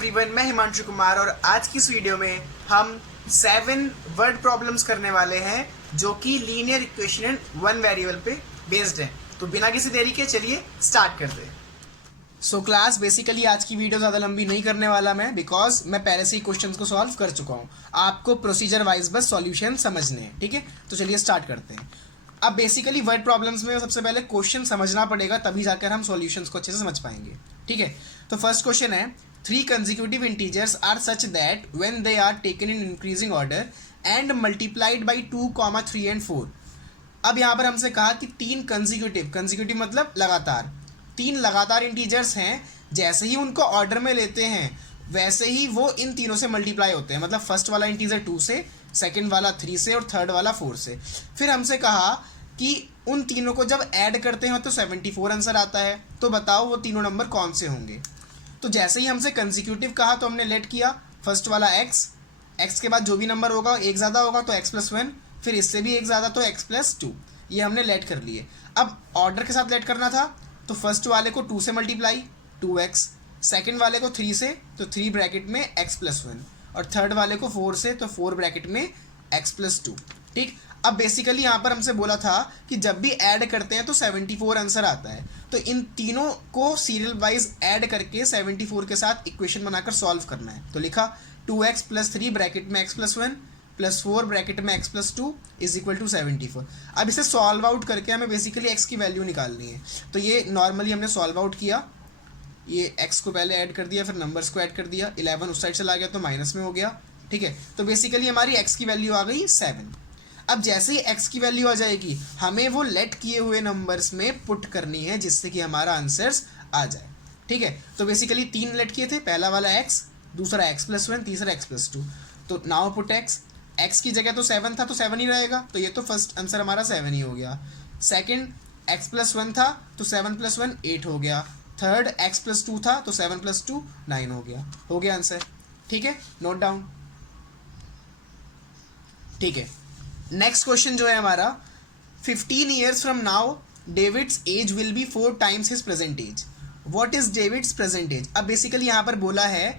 Everyone, मैं हिमांशु कुमार और आज की इस वीडियो में हम 7 वर्ड प्रॉब्लम्स करने वाले हैं जो कि linear equation and one variable पे बेस्ड है। तो बिना किसी देरी के चलिए स्टार्ट करते हैं। सो क्लास, बेसिकली आज की वीडियो ज़्यादा लंबी नहीं करने वाला मैं, बिकॉज मैं पहले से ही क्वेश्चंस को सॉल्व कर चुका हूँ। आपको प्रोसीजर वाइज बस सॉल्यूशन समझने हैं, ठीक है। तो चलिए स्टार्ट करते हैं। अब बेसिकली वर्ड प्रॉब्लम्स में सबसे पहले क्वेश्चन समझना पड़ेगा, तभी जाकर हम सॉल्यूशंस को अच्छे से समझ पाएंगे, ठीक है। तो फर्स्ट क्वेश्चन है, 3 consecutive integers are such that when they are taken in increasing order and multiplied by 2, 3 and 4। अब यहाँ पर हमसे कहा कि 3 कंजिक्यूटिव मतलब लगातार, 3 लगातार इंटीजर्स हैं, जैसे ही उनको ऑर्डर में लेते हैं वैसे ही वो इन तीनों से मल्टीप्लाई होते हैं। मतलब फर्स्ट वाला इंटीजर 2 से, सेकंड वाला 3 से और थर्ड वाला 4 से। फिर हमसे कहा कि उन तीनों को जब ऐड करते हैं तो 74 आंसर आता है। तो बताओ वो तीनों नंबर कौन से होंगे। तो जैसे ही हमसे कंजिक्यूटिव कहा तो हमने लेट किया फर्स्ट वाला एक्स के बाद जो भी नंबर होगा एक ज़्यादा होगा तो x+1, फिर इससे भी एक ज़्यादा तो x+2, ये हमने लेट कर लिए। अब ऑर्डर के साथ लेट करना था तो फर्स्ट वाले को 2 से मल्टीप्लाई 2x, सेकंड वाले को 3 से तो 3 ब्रैकेट में x+1 और थर्ड वाले को 4 से तो 4 ब्रैकेट में x+2, ठीक। अब बेसिकली यहाँ पर हमसे बोला था कि जब भी ऐड करते हैं तो 74 आंसर आता है। तो इन तीनों को सीरियल वाइज ऐड करके 74 के साथ इक्वेशन बनाकर सॉल्व करना है। तो लिखा 2x + 3 ब्रैकेट में x+1 + 4 ब्रैकेट में x+2 = 74। अब इसे सॉल्व आउट करके हमें बेसिकली x की वैल्यू निकालनी है। तो ये नॉर्मली हमने सॉल्व आउट किया, ये x को पहले ऐड कर दिया, फिर नंबर्स को ऐड कर दिया, 11 उस साइड चला गया तो माइनस में हो गया, ठीक है। तो बेसिकली हमारी x की वैल्यू आ गई 7। अब जैसे ही x की वैल्यू आ जाएगी हमें वो लेट किए हुए नंबर्स में पुट करनी है जिससे कि हमारा आंसर्स आ जाए, ठीक है। तो बेसिकली 3 लेट किए थे, पहला वाला x, दूसरा x+1, तीसरा x+2। तो नाउ पुट x की जगह तो 7 था तो 7 ही रहेगा, तो ये तो फर्स्ट आंसर हमारा 7 ही हो गया। सेकंड x+1 था तो 7 + 1 8 हो गया। थर्ड x+2 था तो 7 + 2 9 हो गया आंसर, ठीक है। नोट डाउन, ठीक है। नेक्स्ट क्वेश्चन जो है हमारा, 15 years from now David's age will be 4 times his present age। What is David's present age. अब बेसिकली यहाँ पर बोला है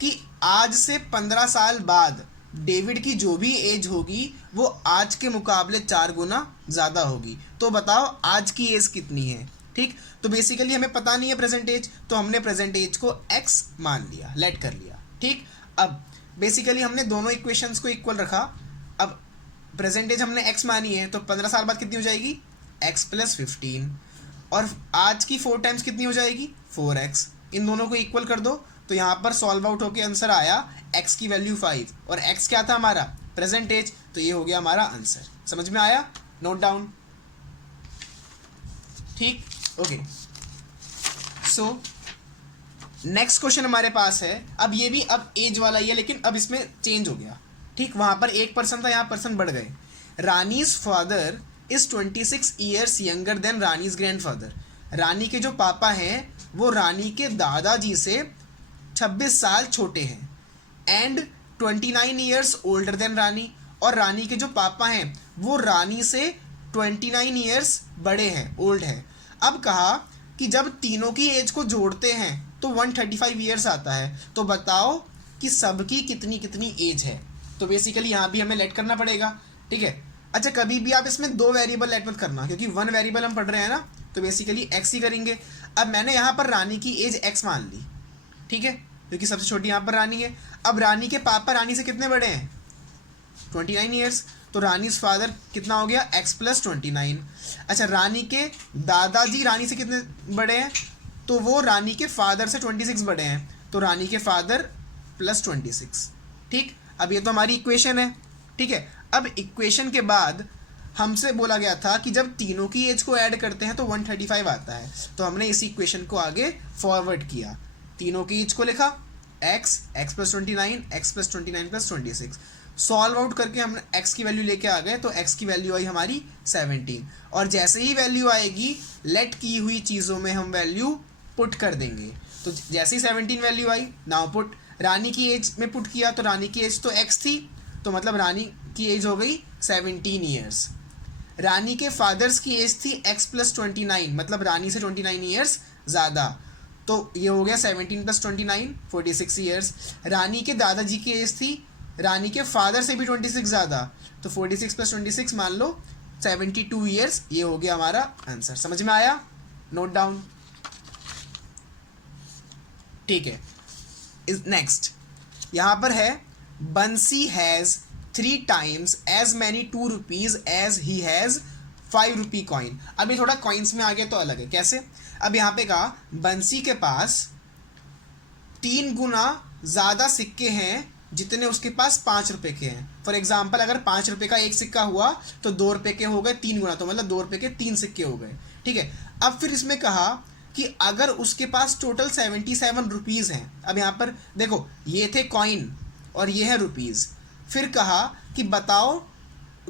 कि आज से 15 साल बाद डेविड की जो भी एज होगी वो आज के मुकाबले 4 गुना ज़्यादा होगी। तो बताओ आज की एज कितनी है, ठीक। तो बेसिकली हमें पता नहीं है प्रेजेंट एज, तो हमने प्रेजेंट एज को x मान लिया, लेट कर लिया, ठीक। अब बेसिकली हमने दोनों इक्वेशंस को इक्वल रखा। अब प्रेजेंट एज हमने x मानी है तो 15 साल बाद कितनी हो जाएगी x + 15, और आज की 4 टाइम्स कितनी हो जाएगी 4x। इन दोनों को इक्वल कर दो तो यहाँ पर सॉल्व आउट होकर आंसर आया x की वैल्यू 5 और x क्या था हमारा प्रेजेंट एज, तो ये हो गया हमारा आंसर। समझ में आया, नोट डाउन, ठीक, ओके। सो नेक्स्ट क्वेश्चन हमारे पास है, अब ये भी अब एज वाला ही है लेकिन अब इसमें चेंज हो गया, ठीक। वहाँ पर 1 पर्सन था, यहाँ पर्सन बढ़ गए। Rani's father is 26 years younger than Rani's grandfather. Rani के जो पापा हैं वो रानी के दादाजी से 26 साल छोटे हैं। एंड 29 years ओल्डर देन रानी, और रानी के जो पापा हैं वो रानी से 29 years बड़े हैं, ओल्ड हैं। अब कहा कि जब तीनों की एज को जोड़ते हैं तो 135 years आता है। तो बताओ कि सबकी कितनी कितनी एज है। तो बेसिकली यहाँ भी हमें लेट करना पड़ेगा, ठीक है। अच्छा, कभी भी आप इसमें 2 वेरिएबल लेट मत करना क्योंकि 1 वेरिएबल हम पढ़ रहे हैं ना, तो बेसिकली x ही करेंगे। अब मैंने यहाँ पर रानी की एज x मान ली, ठीक है, क्योंकि सबसे छोटी यहाँ पर रानी है। अब रानी के पापा रानी से कितने बड़े हैं 29 years, तो रानीज फादर कितना हो गया x + 29। अच्छा, रानी के दादाजी रानी से कितने बड़े हैं, तो वो रानी के फादर से 26 बड़े हैं, तो रानी के फादर + 26, ठीक। अब ये तो हमारी इक्वेशन है, ठीक है। अब इक्वेशन के बाद हमसे बोला गया था कि जब तीनों की एज को ऐड करते हैं तो 135 आता है। तो हमने इसी इक्वेशन को आगे फॉरवर्ड किया, तीनों की एज को लिखा x + 29 x + 29 + 26। सॉल्व आउट करके हमने x की वैल्यू लेके आ गए, तो x की वैल्यू आई हमारी 17। और जैसे ही वैल्यू आएगी लेट की हुई चीज़ों में हम वैल्यू पुट कर देंगे। तो जैसे ही 17 वैल्यू आई, नाउ पुट, रानी की एज में पुट किया तो रानी की एज तो x थी, तो मतलब रानी की एज हो गई 17 years। रानी के फादर्स की एज थी x + 29, मतलब रानी से 29 years ज़्यादा, तो ये हो गया 17 + 29, 46 ईयर्स। रानी के दादाजी की एज थी रानी के फादर से भी 26 ज़्यादा, तो 46 + 26 मान लो 72 ईयर्स। ये हो गया हमारा आंसर। समझ में आया? Note down. ठीक है, नेक्स्ट यहाँ पर है बंसी has 3 times as many 2 rupees as he has 5 rupee coin। अब ये थोड़ा कॉइन्स में आ गया तो अलग है। कैसे? अब यहाँ पे कहा बंसी के पास 3 गुना ज़्यादा सिक्के हैं जितने उसके पास 5 रुपए के हैं। फॉर एग्जाम्पल अगर 5 रुपए का एक सिक्का हुआ तो 2 रुपए के हो गए 3 गुना, तो मतलब 2 रुपए के 3 सिक्के हो गए। ठीक है, अब फिर इसमें कहा कि अगर उसके पास टोटल 77 रुपीज़ हैं। अब यहाँ पर देखो ये थे कॉइन और ये है रुपीज़। फिर कहा कि बताओ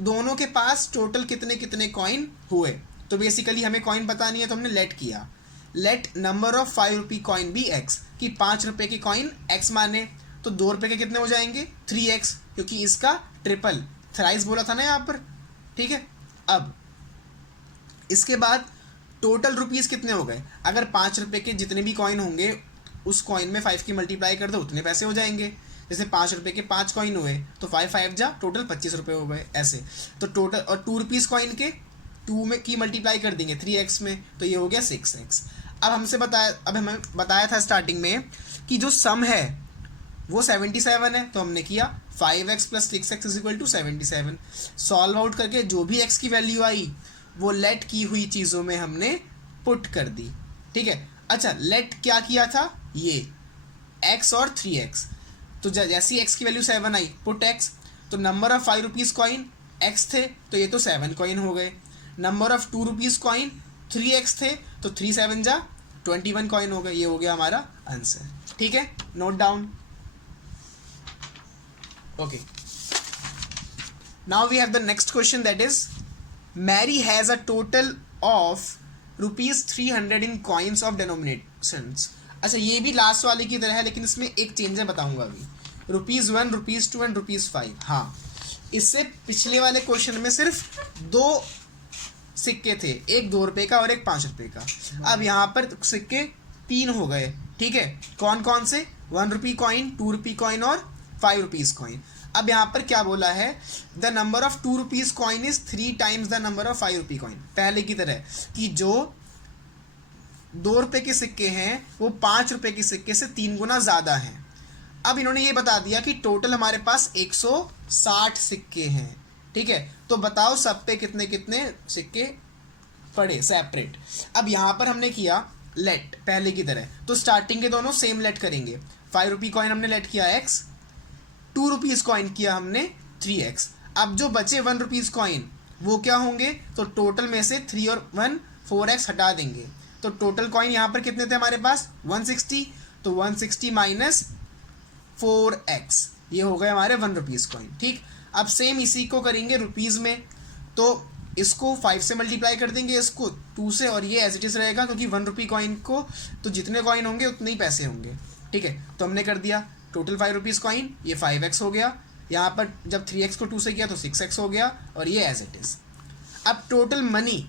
दोनों के पास टोटल कितने कितने कॉइन हुए। तो बेसिकली हमें कॉइन पता नहीं है तो हमने लेट किया, let number of 5 rupee coin be X, कि 5 रुपए के कॉइन एक्स माने तो 2 रुपए के कितने हो जाएंगे 3x, क्योंकि इसका ट्रिपल थ्राइस बोला था ना यहाँ पर। ठीक है, अब इसके बाद टोटल रुपीज़ कितने हो गए। अगर 5 रुपए के जितने भी कॉइन होंगे उस कॉइन में 5 की मल्टीप्लाई कर दो उतने पैसे हो जाएंगे। जैसे 5 रुपए के 5 कॉइन हुए तो 5 जा टोटल 25 रुपये हो गए ऐसे। तो टोटल और 2 रुपीज़ कॉइन के 2 में की मल्टीप्लाई कर देंगे 3x में, तो ये हो गया 6x। अब हमें बताया था स्टार्टिंग में कि जो सम है वो 77 है, तो हमने किया 5x + 6x = 77। सॉल्व आउट करके जो भी x की वैल्यू आई वो लेट की हुई चीज़ों में हमने पुट कर दी। ठीक है, अच्छा लेट क्या किया था, ये x और 3x। तो जैसी x की वैल्यू 7 आई पुट x, तो number of 5 rupees coin x थे तो ये तो 7 कॉइन हो गए। Number of 2 rupees coin 3x थे तो 3 7 जा 21 कॉइन हो गए। ये हो गया हमारा आंसर। ठीक है, note down. Okay, now we have the next question, that is Mary has a total of ₹300 in coins of denominations. अच्छा ये भी लास्ट वाले की तरह है लेकिन इसमें एक चेंज है, बताऊंगा अभी। ₹1, ₹2 एंड ₹5। हाँ, इससे पिछले वाले क्वेश्चन में सिर्फ 2 सिक्के थे, एक 2 रुपये का और एक 5 रुपये का। अब यहाँ पर सिक्के 3 हो गए। ठीक है, कौन कौन से? 1 रुपी कॉइन, 2 रुपी कॉइन और 5 रुपीज़ कॉइन। अब यहाँ पर क्या बोला है, the number of 2 rupees coin is 3 times the number of 5 rupee coin. पहले की तरह कि जो 2 रुपये के सिक्के हैं वो 5 रुपये के सिक्के से 3 गुना ज़्यादा हैं। अब इन्होंने ये बता दिया कि टोटल हमारे पास 160 सिक्के हैं। ठीक है, तो बताओ सब पे कितने कितने सिक्के पड़े सेपरेट। अब यहाँ पर हमने किया लेट पहले की तरह, तो स्टार्टिंग के दोनों सेम लेट करेंगे। 5 रुपी कॉइन हमने लेट किया x, 2 रुपीज़ कॉइन किया हमने 3x। अब जो बचे 1 रुपीज़ कॉइन वो क्या होंगे, तो टोटल में से 3 और 1 4x हटा देंगे। तो टोटल कॉइन यहाँ पर कितने थे हमारे पास 160, तो 160 माइनस 4x, ये हो गए हमारे 1 रुपीज़ कॉइन। ठीक, अब सेम इसी को करेंगे रुपीज़ में, तो इसको 5 से मल्टीप्लाई कर देंगे, इसको 2 से, और ये एज इट इज़ रहेगा क्योंकि 1 रुपी कॉइन को तो जितने कॉइन होंगे उतने ही पैसे होंगे। ठीक है, तो हमने कर दिया टोटल 5 रुपीज़ कॉइन, ये 5x हो गया। यहाँ पर जब 3x को 2 से किया तो 6x हो गया, और ये एज इट इज़। अब टोटल मनी,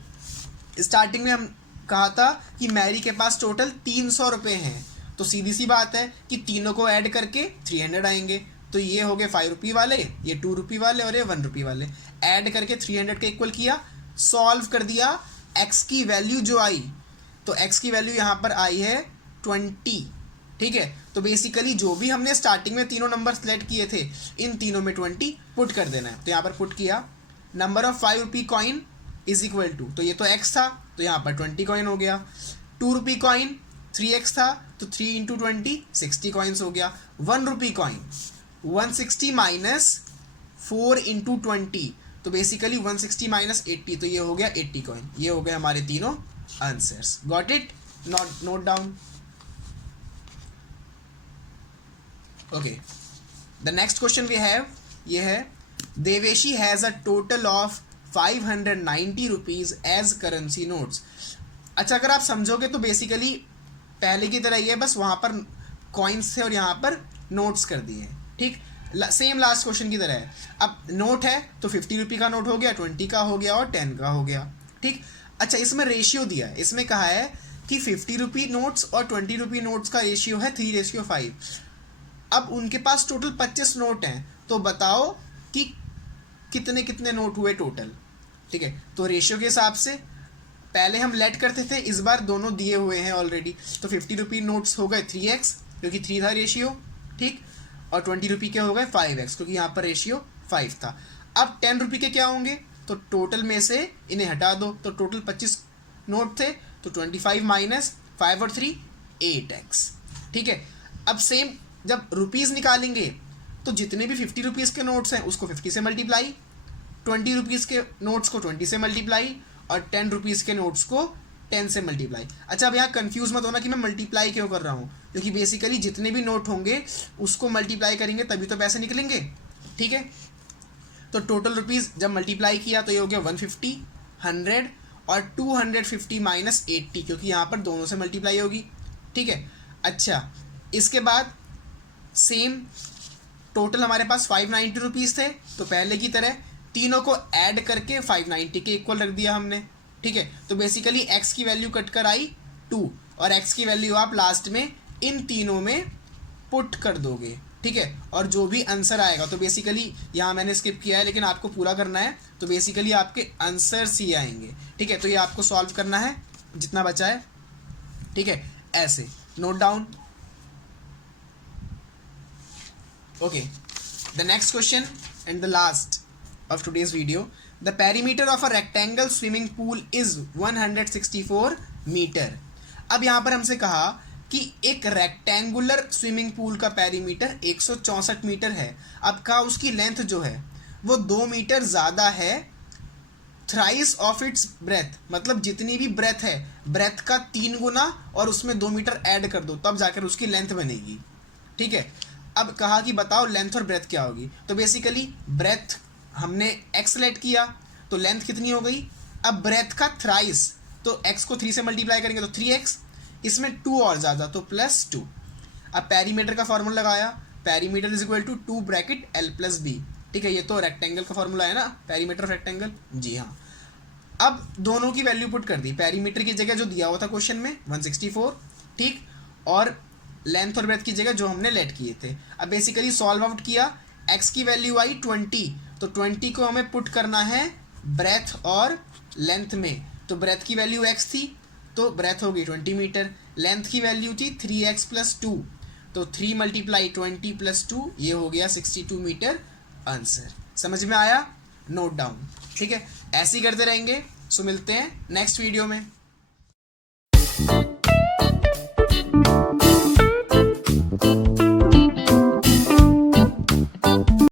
स्टार्टिंग में हम कहा था कि मैरी के पास टोटल 300 रुपये हैं, तो सीधी सी बात है कि तीनों को ऐड करके 300 आएंगे। तो ये हो गए 5 रुपये वाले, ये 2 रुपये वाले और ये 1 रुपये वाले। ऐड करके 300 के इक्वल किया, सॉल्व कर दिया, x की वैल्यू जो आई, तो x की वैल्यू यहाँ पर आई है 20। ठीक है, तो बेसिकली जो भी हमने स्टार्टिंग में तीनों नंबर सेलेक्ट किए थे इन तीनों में 20 पुट कर देना है। तो यहाँ पर पुट किया, number of 5 rupee coin is equal to, तो ये तो x था तो यहाँ पर 20 कॉइन हो गया। 2 रुपी कॉइन 3x था तो 3 × 20 60 कॉइन्स हो गया। 1 रुपी कॉइन 160 माइनस 4 × 20, तो बेसिकली 160 माइनस 80, तो ये हो गया 80 कॉइन। ये हो गए हमारे तीनों answers. Got it? Note down. Okay, the next question we have, ये है Deveshi has a total of 590 rupees as currency notes. अच्छा अगर आप समझोगे तो बेसिकली पहले की तरह ही है, बस वहाँ पर कॉइन्स थे और यहाँ पर नोट्स कर दिए हैं। ठीक, सेम लास्ट क्वेश्चन की तरह है। अब नोट है तो 50 रुपये का नोट हो गया, 20 का हो गया और 10 का हो गया। ठीक, अच्छा इसमें रेशियो दिया है, इसमें कहा है कि 50 रुपी नोट्स और 20 रुपी नोट्स का रेशियो है 3:5। अब उनके पास टोटल 25 नोट हैं, तो बताओ कि कितने कितने नोट हुए टोटल। ठीक है, तो रेशियो के हिसाब से पहले हम लेट करते थे, इस बार दोनों दिए हुए हैं ऑलरेडी। तो 50 रुपी नोट्स हो गए 3x क्योंकि 3 था रेशियो, ठीक, और 20 रुपी के हो गए 5x क्योंकि यहाँ पर रेशियो 5 था। अब 10 रुपी के क्या होंगे, तो टोटल में से इन्हें हटा दो, तो टोटल 25 नोट थे, तो 25 माइनस 5 और 3 8x। ठीक है, अब सेम जब रुपीज़ निकालेंगे तो जितने भी 50 रुपीज़ के नोट्स हैं उसको 50 से मल्टीप्लाई, 20 रुपीज़ के नोट्स को 20 से मल्टीप्लाई और 10 रुपीज़ के नोट्स को 10 से मल्टीप्लाई। अच्छा, अब यहाँ कंफ्यूज मत होना कि मैं मल्टीप्लाई क्यों कर रहा हूँ, क्योंकि बेसिकली जितने भी नोट होंगे उसको मल्टीप्लाई करेंगे तभी तो पैसे निकलेंगे। ठीक है, तो टोटल रुपीज़ जब मल्टीप्लाई किया तो ये हो गया 150, 100 और 250 माइनस 80 क्योंकि यहाँ पर दोनों से मल्टीप्लाई होगी। ठीक है, अच्छा इसके बाद सेम टोटल हमारे पास 590 रुपीज़ थे, तो पहले की तरह तीनों को ऐड करके 590 के इक्वल रख दिया हमने। ठीक है, तो बेसिकली x की वैल्यू कट कर आई 2 और x की वैल्यू आप लास्ट में इन तीनों में पुट कर दोगे। ठीक है, और जो भी आंसर आएगा, तो बेसिकली यहाँ मैंने स्किप किया है लेकिन आपको पूरा करना है, तो बेसिकली आपके आंसर्स ही आएंगे। ठीक है, तो ये आपको सॉल्व करना है जितना बचा है। ठीक है, ऐसे note down. Okay, the next question and the last of today's video. The perimeter of a rectangle swimming pool is 164 meter. अब यहाँ पर हमसे कहा कि एक रेक्टेंगुलर स्विमिंग पूल का पेरीमीटर 164 मीटर है। अब कहा उसकी लेंथ जो है वो 2 मीटर ज़्यादा है थ्राइस ऑफ इट्स ब्रेथ, मतलब जितनी भी ब्रेथ है ब्रेथ का 3 गुना और उसमें 2 मीटर ऐड कर दो तब जाकर उसकी लेंथ बनेगी। ठीक है, अब कहा कि बताओ लेंथ और ब्रेथ क्या होगी, तो बेसिकली ब्रेथ हमने x लेट किया तो लेंथ कितनी हो गई, अब ब्रेथ का थ्राइस, तो x को 3 से मल्टीप्लाई करेंगे तो 3x, इसमें 2 और ज़्यादा तो +2। अब पेरीमीटर का फॉर्मूला लगाया, perimeter is equal to 2 bracket l plus b। ठीक है, ये तो रेक्टेंगल का फॉर्मूला है ना, पेरीमीटर रेक्टेंगल, जी हाँ। अब दोनों की वैल्यू पुट कर दी, पेरीमीटर की जगह जो दिया हुआ था क्वेश्चन में 164, ठीक, और लेंथ और ब्रेथ की जगह जो हमने लेट किए थे। अब बेसिकली सॉल्व आउट किया, x की वैल्यू आई 20, तो 20 को हमें पुट करना है ब्रेथ और लेंथ में, तो ब्रेथ की वैल्यू x थी तो ब्रेथ हो गई 20 मीटर, लेंथ की वैल्यू थी 3x प्लस 2, तो 3 मल्टीप्लाई 20 प्लस 2 ये हो गया 62 मीटर आंसर। समझ में आया, नोट डाउन। ठीक है, ऐसे ही करते रहेंगे। सो मिलते हैं नेक्स्ट वीडियो में।